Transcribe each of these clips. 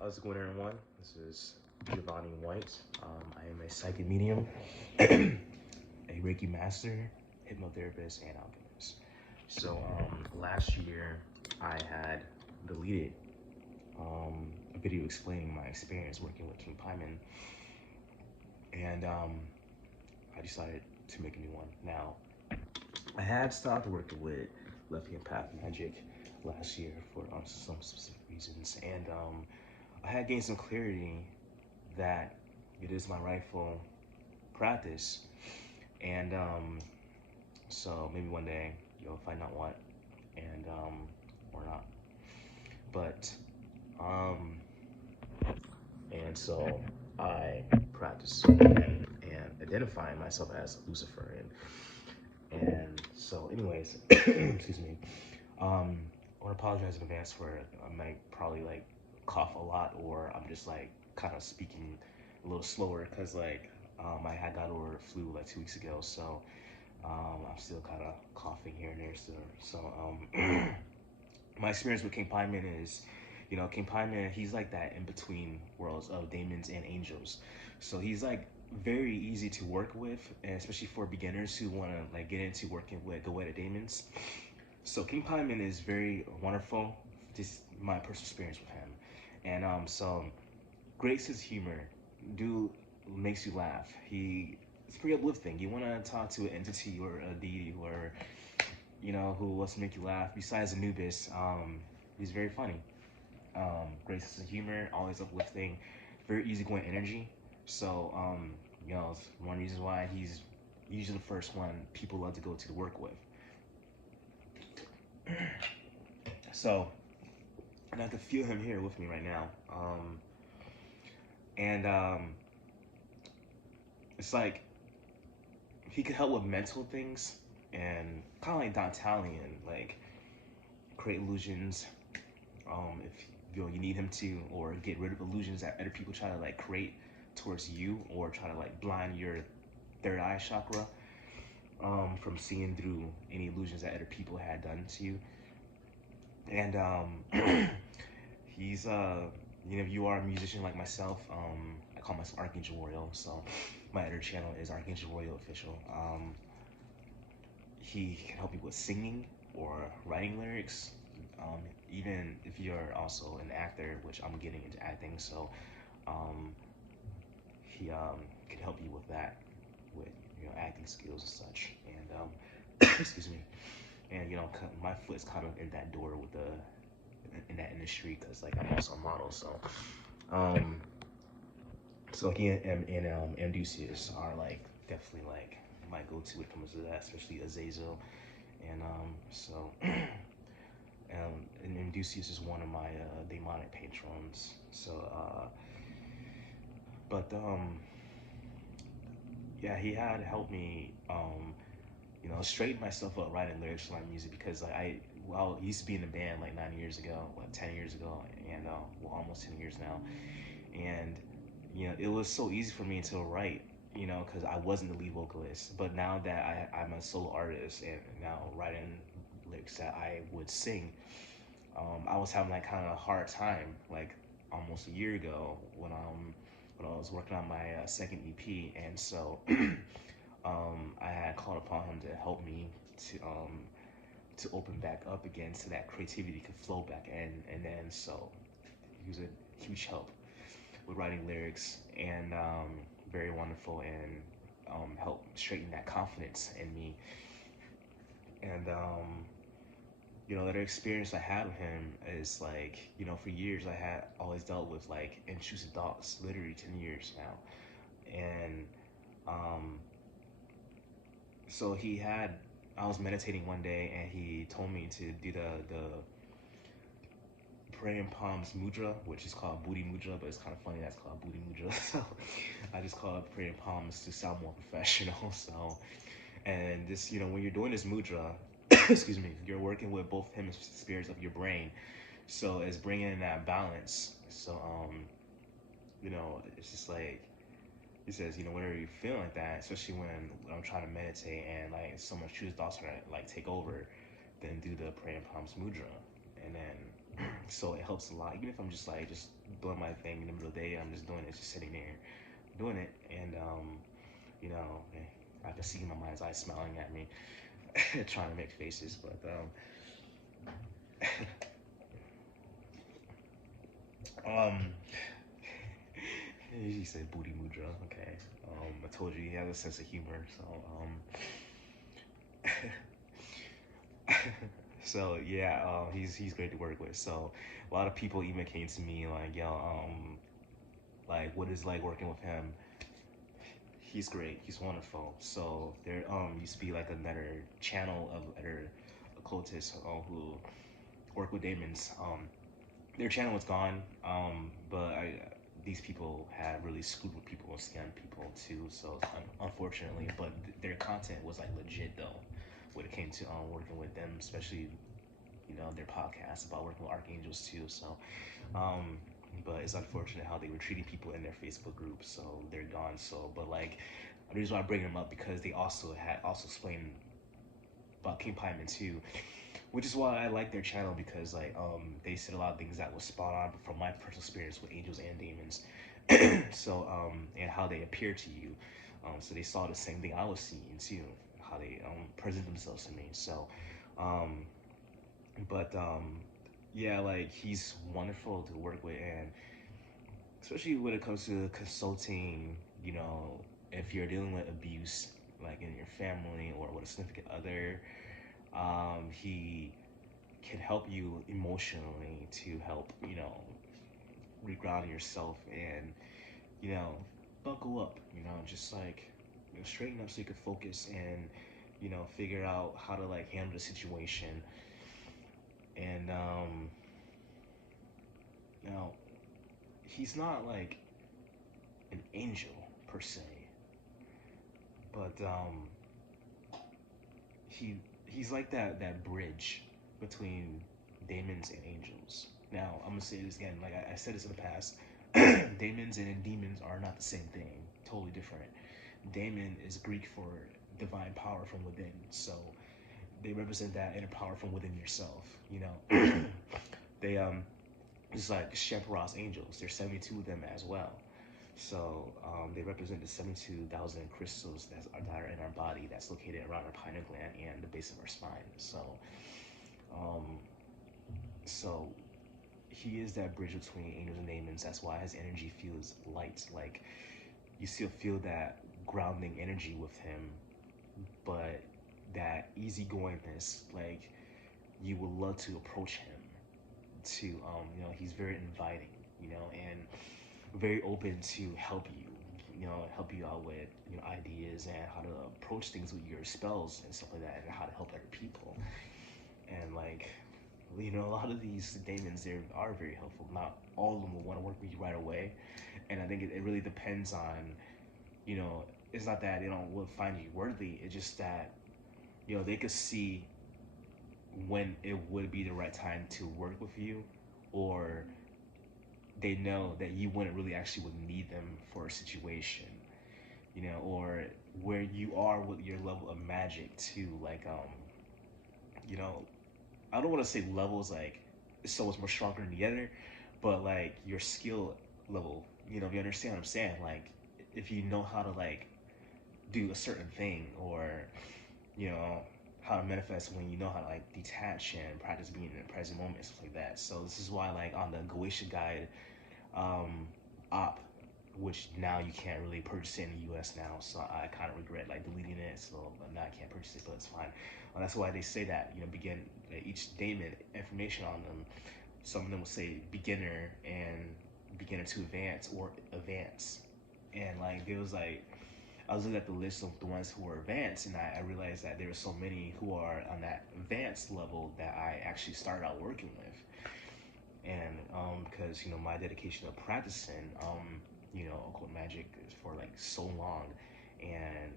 How's it going, everyone? This is Giovanni White. I am a psychic medium, a Reiki master, hypnotherapist, and alchemist. So last year I had deleted a video explaining my experience working with King Paimon, and I decided to make a new one. Now, I had stopped working with Left Hand Path Magic last year for some specific reasons, and I had gained some clarity that it is my rightful practice, and so maybe one day you'll find out what, and or not. But and so I practice and identifying myself as Lucifer, and so anyways, excuse me. I want to apologize in advance for I might probably like cough a lot, or I'm just like kind of speaking a little slower because I had got over flu like 2 weeks ago, so I'm still kind of coughing here and there still. So my experience with King Paimon is, King Paimon, he's like that in between worlds of demons and angels. So he's like very easy to work with, and especially for beginners who want to like get into working with Goetic demons. So King Paimon is very wonderful. Just my personal experience with him, and so great sense of humor. Dude makes you laugh. It's pretty uplifting. You want to talk to an entity or a deity or who wants to make you laugh. Besides Anubis, he's very funny. Great sense of humor, always uplifting, very easygoing energy. So it's one reason why he's usually the first one people love to go to work with. So, and I can feel him here with me right now. And it's like he could help with mental things and kind of like Dantalian, like create illusions. If you need him to, or get rid of illusions that other people try to like create towards you, or try to like blind your third eye chakra from seeing through any illusions that other people had done to you. And he's if you are a musician like myself, I call myself Archangel Royal, so my other channel is Archangelroyalofficial. He can help you with singing or writing lyrics, even if you're also an actor, which I'm getting into acting, so he can help you with that, with acting skills and such. And excuse me. And my foot is kind of in that door with in that industry, because like I'm also a model. So he and Amdusius are like definitely like my go-to when it comes to that, especially Azazel. And and Amdusius is one of my demonic patrons. So but yeah, he had helped me straighten myself up writing lyrics for my music, because like I used to be in a band like 9 years ago, 10 years ago, and almost 10 years now. And it was so easy for me to write, because I wasn't the lead vocalist. But now that I'm a solo artist and now writing lyrics that I would sing, I was having like kind of a hard time like almost a year ago when I was working on my second EP. And so I had called upon him to help me to open back up again, so that creativity could flow back in. And then so he was a huge help with writing lyrics, and very wonderful, and helped straighten that confidence in me. And that experience I had with him is like, for years I had always dealt with like intrusive thoughts, literally 10 years now. And so I was meditating one day, and he told me to do the praying palms mudra, which is called booty mudra, but it's kind of funny that's called booty mudra. So I just call it praying palms to sound more professional. So, and this, when you're doing this mudra, excuse me, you're working with both hemispheres of your brain. So it's bringing in that balance. So, it's just like, he says, whenever you feel like that, especially when I'm trying to meditate and like so much true thoughts are like take over, then do the praying palms mudra. And then So it helps a lot. Even if I'm just like just doing my thing in the middle of the day, I'm just doing it, just sitting there doing it, and you know, I can see my mind's eye smiling at me, trying to make faces, but he said booty mudra. Okay, I told you he has a sense of humor, so so yeah, he's great to work with. So a lot of people even came to me like, yo, like what is like working with him? He's great. He's wonderful. So there used to be like another channel of other occultists who work with demons. Their channel was gone, but these people had really screwed with people and scammed people too. So unfortunately, but their content was like legit though, when it came to working with them, especially their podcast about working with archangels too. So, but it's unfortunate how they were treating people in their Facebook group. So they're gone. So, but like the reason why I bring them up because they also explained about King Paimon too, which is why I like their channel because like they said a lot of things that was spot on from my personal experience with angels and demons. So and how they appear to you. So they saw the same thing I was seeing too, how they present themselves to me. So but yeah, like he's wonderful to work with, and especially when it comes to consulting, if you're dealing with abuse like in your family or with a significant other, he can help you emotionally to help reground yourself and buckle up, just like straighten up so you can focus and figure out how to like handle the situation. And now he's not like an angel per se, but he's like that bridge between demons and angels. Now I'm gonna say this again, like I said this in the past. Demons and demons are not the same thing, totally different. Daemon is Greek for divine power from within, so they represent that inner power from within yourself. They it's like Shemperos angels. There's 72 of them as well. So they represent the 72,000 crystals that are in our body, that's located around our pineal gland and the base of our spine. So he is that bridge between angels and demons. That's why his energy feels light. Like you still feel that grounding energy with him, but that easygoingness, like you would love to approach him. He's very inviting, and very open to help you, help you out with ideas and how to approach things with your spells and stuff like that, and how to help other people. And like, a lot of these demons, they are very helpful. Not all of them will want to work with you right away, and I think it really depends on, it's not that they don't will find you worthy. It's just that they could see when it would be the right time to work with you, or they know that you wouldn't really actually would need them for a situation, or where you are with your level of magic too. Like, I don't want to say levels like it's so much more stronger than the other, but like your skill level, if you understand what I'm saying, like if you know how to like do a certain thing, or how to manifest when you know how to like detach and practice being in the present moment and stuff like that. So this is why like on the Goetia guide op, which now you can't really purchase it in the US now, so I kind of regret like deleting it, so now I can't purchase it, but it's fine. That's why they say that begin each daemon information on them. Some of them will say beginner and beginner to advance or advance, and like there was like I was looking at the list of the ones who were advanced, and I realized that there were so many who are on that advanced level that I actually started out working with. And because my dedication of practicing occult magic is for like so long, and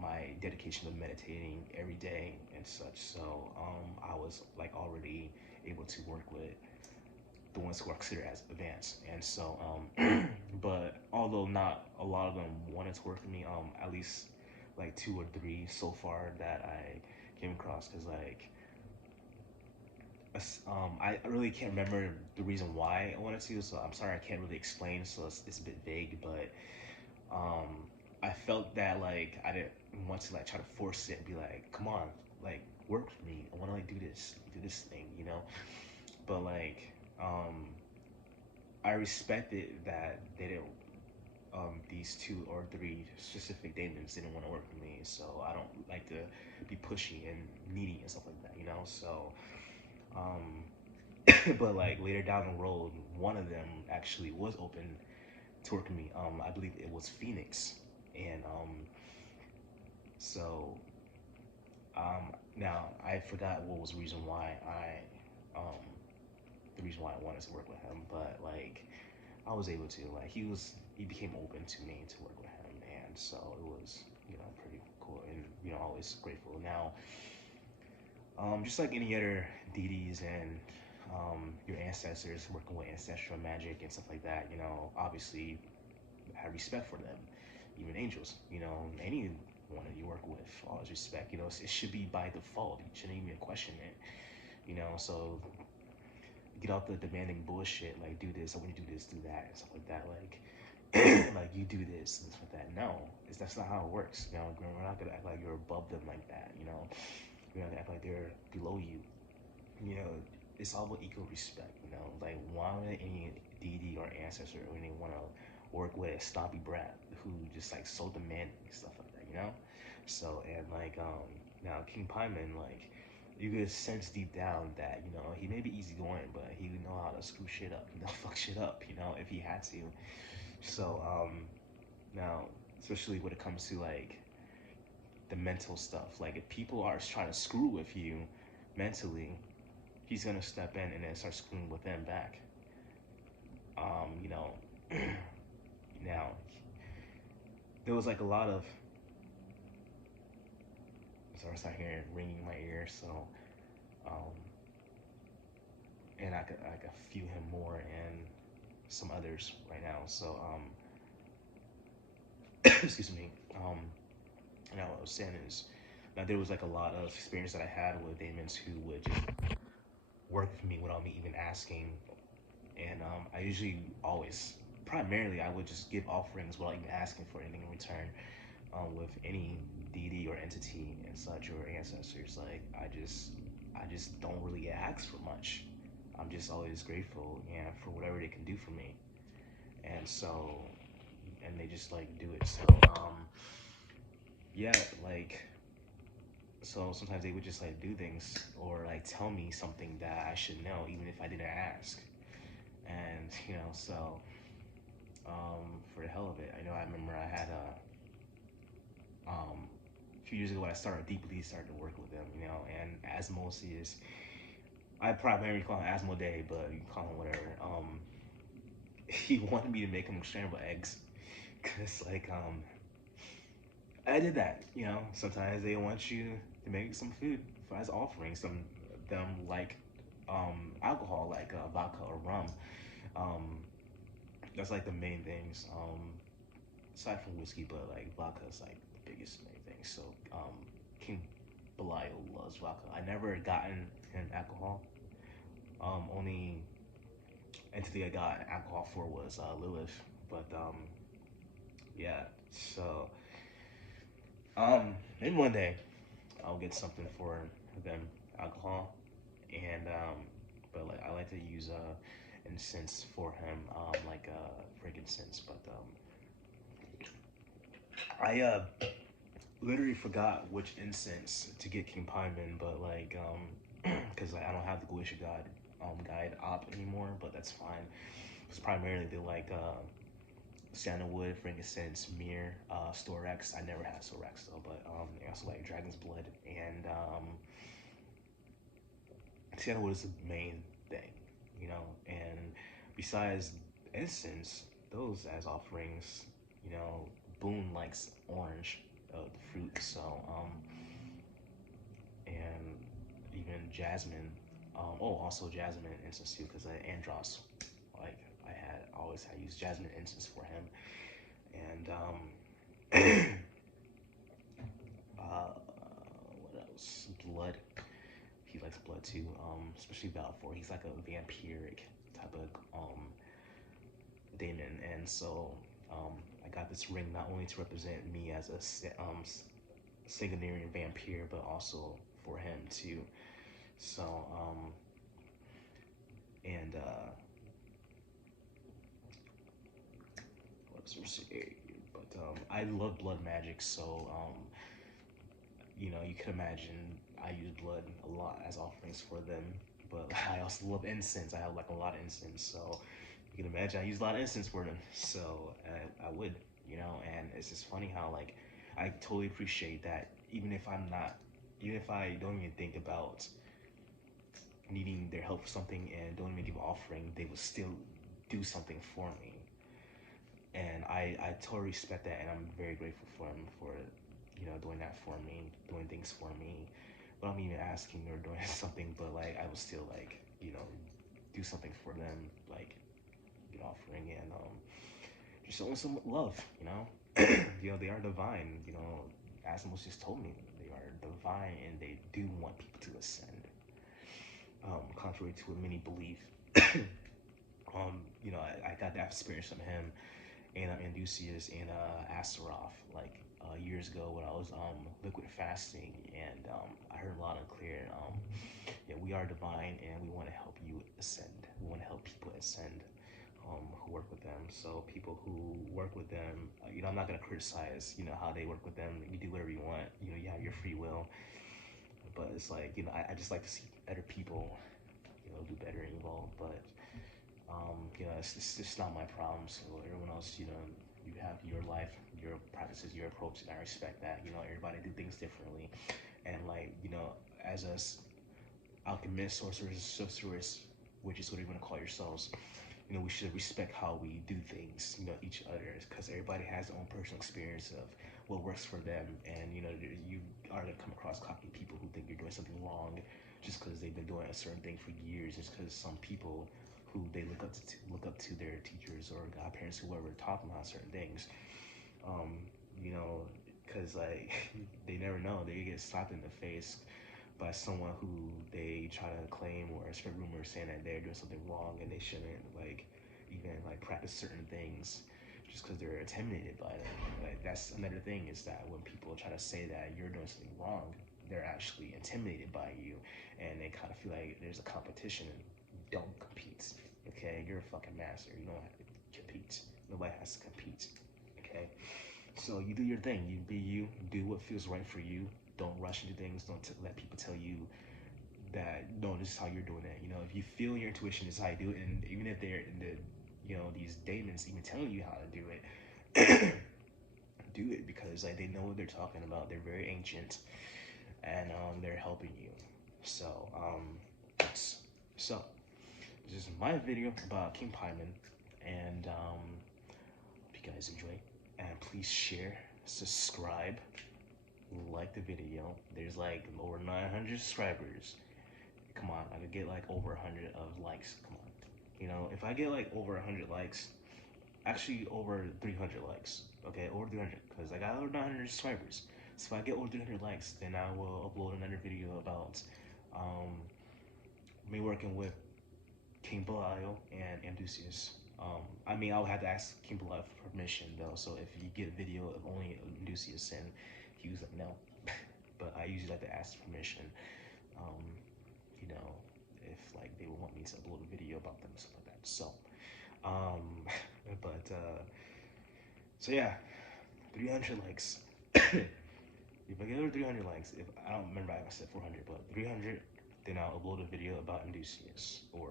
my dedication of meditating every day and such, so I was like already able to work with the ones who are considered as advanced. And so but although not a lot of them wanted to work with me, at least like 2 or 3 so far that I came across, because like I really can't remember the reason why I wanted to, so I'm sorry I can't really explain, so it's a bit vague, but um, I felt that like I didn't want to like try to force it and be like, come on, like work for me. I want to like do this thing, you know. But like, I respected that they didn't. These 2 or 3 specific demons didn't want to work with me, so I don't like to be pushy and needy and stuff like that, you know. So, but like later down the road, one of them actually was open to work with me. I believe it was Phoenix, and so now I forgot what was um, the reason why I wanted to work with him, but like I was able to, like he became open to me to work with him, and so it was, you know, pretty cool, and you know, always grateful. Now, just like any other deities and your ancestors, working with ancestral magic and stuff like that, you know, obviously have respect for them, even angels, you know, anyone that you work with, always respect, you know, it should be by default, you shouldn't even question it, you know. So get off the demanding bullshit, like do this, I want you to do this, do that, and stuff like that, like like you do this and stuff like that. No, that's not how it works, you know. We're not gonna act like you're above them like that, you know. We're not gonna act like they're below you, you know. It's all about equal respect, you know. Like, why would any deity or ancestor or anyone want to work with a snobby brat who just like so demanding stuff like that, you know? So, and like now King Paimon, like you could sense deep down that, you know, he may be easygoing, but he would know how to screw shit up, you know, fuck shit up, you know, if he had to. So now, especially when it comes to like the mental stuff, like if people are trying to screw with you mentally, he's gonna step in and then start screwing with them back. You know, now there was like a lot of, sorry, I start hearing ringing in my ear, so um, and I could feel him more and some others right now. So excuse me. Now what I was saying is, now there was like a lot of experience that I had with demons who would just work with me without me even asking, and I usually always, primarily, I would just give offerings without even asking for anything in return. With any deity or entity and such, or ancestors, like I just don't really ask for much. I'm just always grateful, and for whatever they can do for me, and so, and they just like do it. So yeah, like, so sometimes they would just like do things or like tell me something that I should know even if I didn't ask. And you know, so for the hell of it, I know I remember I had a few years ago when I deeply started to work with them, you know, and Asmodeus, I primarily call him Asmodee, but you can call him whatever. He wanted me to make him scrambled eggs, cause like I did that, you know. Sometimes they want you to make some food for as offering. Some of them like alcohol, like vodka or rum. Um, that's like the main things. Aside from whiskey, but like vodka is like the biggest main thing. So King Belial loves vodka. I never gotten him alcohol. Only entity I got alcohol for was Lilith. But yeah, so maybe one day I'll get something for them, alcohol, and but like I like to use incense for him, like frankincense. But I literally forgot which incense to get King Paimon, but like because like, I don't have the Glacier God guide op anymore, but that's fine. Because primarily they like sandalwood, frankincense, myrrh, storax. I never had storax though, but they also like dragon's blood, and sandalwood is the main thing, you know. And besides incense, those as offerings, you know, Boone likes orange, the fruit, so and even jasmine. Also jasmine incense too, because Andros, like I used jasmine incense for him, and what else? Blood. he likes blood too, especially Balfour. He's like a vampiric type of daemon, and so I got this ring not only to represent me as a Sanguinarian vampire, but also for him too. So and let's see. But I love blood magic, so you know, you can imagine I use blood a lot as offerings for them. But I also love incense. I have like a lot of incense, so you can imagine I use a lot of incense for them. So I would, you know, and it's just funny how like I totally appreciate that even if even if I don't even think about needing their help for something and don't even give an offering, they will still do something for me. And I totally respect that, and I'm very grateful for them for, you know, doing that for me, doing things for me. But I'm even asking or doing something, but like I will still like, you know, do something for them, like an offering, and just showing some love, you know. You know, they are divine, you know, as Amos just told me, they are divine and they do want people to ascend. Contrary to what many believe. You know, I got that experience from him and Andusius and Astaroth like years ago when I was liquid fasting, and I heard loud and clear, yeah, we are divine and we want to help you ascend. We want to help people ascend who work with them. So people who work with them, you know, I'm not gonna criticize, you know, how they work with them. You do whatever you want. You know, you have your free will. But it's like, you know, I just like to see better people, you know, do better and evolve. But you know, it's just not my problem. So everyone else, you know, you have your life, your practices, your approach, and I respect that. You know, everybody do things differently, and like, you know, as us alchemists, sorcerers, which is what you're gonna call yourselves, you know, we should respect how we do things, you know, each other, because everybody has their own personal experience of what works for them. And you know, you are gonna come across cocky people who think you're doing something wrong just because they've been doing a certain thing for years. Just because some people who they look up to their teachers or godparents, whoever, talking about certain things, you know, because like they never know, they get slapped in the face by someone who they try to claim or spread rumors saying that they're doing something wrong and they shouldn't like even like practice certain things just because they're intimidated by them. Like that's another thing, is that when people try to say that you're doing something wrong, they're actually intimidated by you, and they kind of feel like there's a competition. And don't compete, okay? You're a fucking master. You don't have to compete. Nobody has to compete, okay? So you do your thing. You be you. Do what feels right for you. Don't rush into things. Don't let people tell you that no, this is how you're doing it. You know, if you feel your intuition is how you do it, and even if they're in the, you know, these daemons even telling you how to do it, do it, because like they know what they're talking about. They're very ancient, and they're helping you. So so this is my video about King Paimon, and hope you guys enjoy. And please share, subscribe, like the video. There's like over 900 subscribers. Come on, I could get like over 100 of likes. Come on, you know, if I get like over 100 likes, actually over 300 likes, okay, over 300, because I got over 900 subscribers. So if I get over 300 likes, then I will upload another video about me working with King Paimon and Andusius. I mean, I'll have to ask King Paimon for permission though. So if you get a video of only Andusius, and he was like, no. But I usually like to ask permission. You know, if like they would want me to upload a video about them, stuff like that. So, so yeah, 300 likes. If I get over 300 likes, if I don't remember, I said 400, but 300, then I'll upload a video about Andusius, or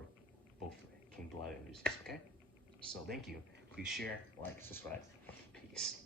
both King Paimon and Andusius, okay? So thank you. Please share, like, subscribe. Peace.